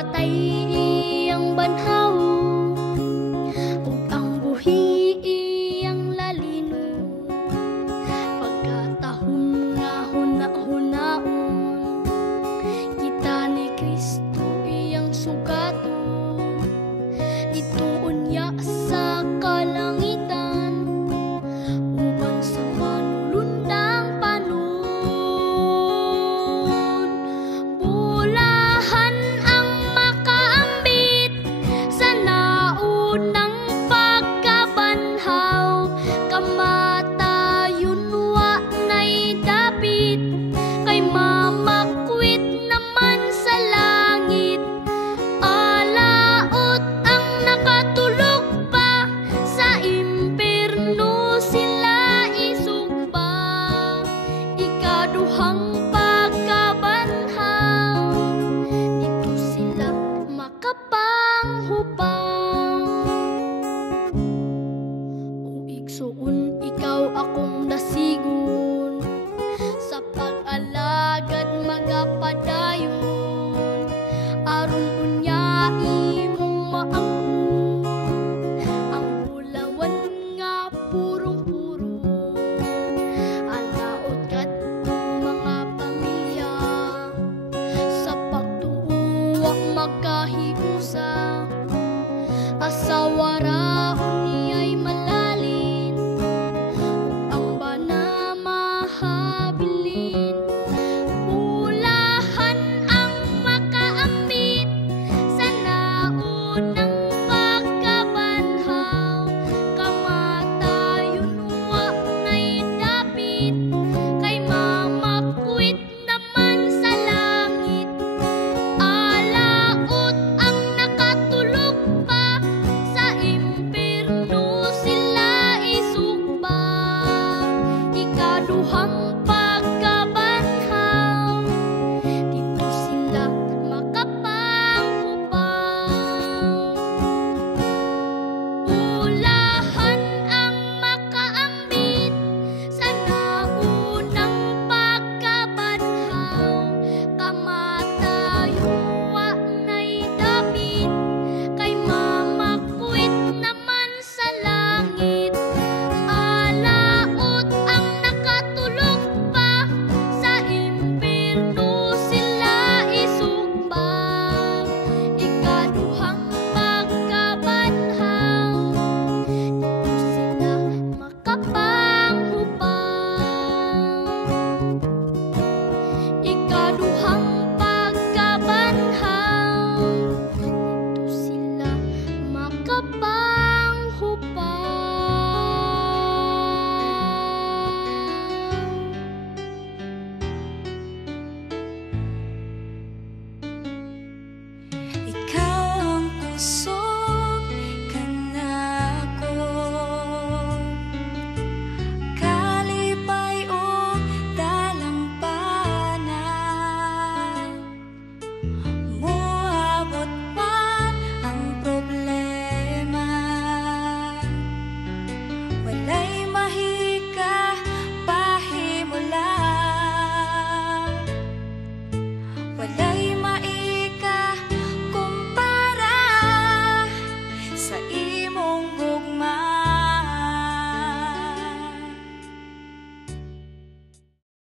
patay iyang banhaw, ug ang buhi iyang lalino. Pagkatahon nga huna-hunaon, kita ni Kristo iyang sugaton. Ditoon niya sa kalangitan, uban sa manulundang panon. Bulahan ang makaambit sa naunang pagkabanhaw, kamatayon wa na'y dapit, kay mamakwit naman sa langit. Alaot ang nakatulog pa, sa impierno sila isugba. Ikaduhang pagkabanhaw, dito sila makapanghupang. O igsuon, ikaw akong dasigon, sa pag-alagad magapadayon. Aron unya imong maangkon ang bulawan nga purong-puro. Alaot kadtong mga pamilya, sa pagtuo wa magkahiusa. Asawa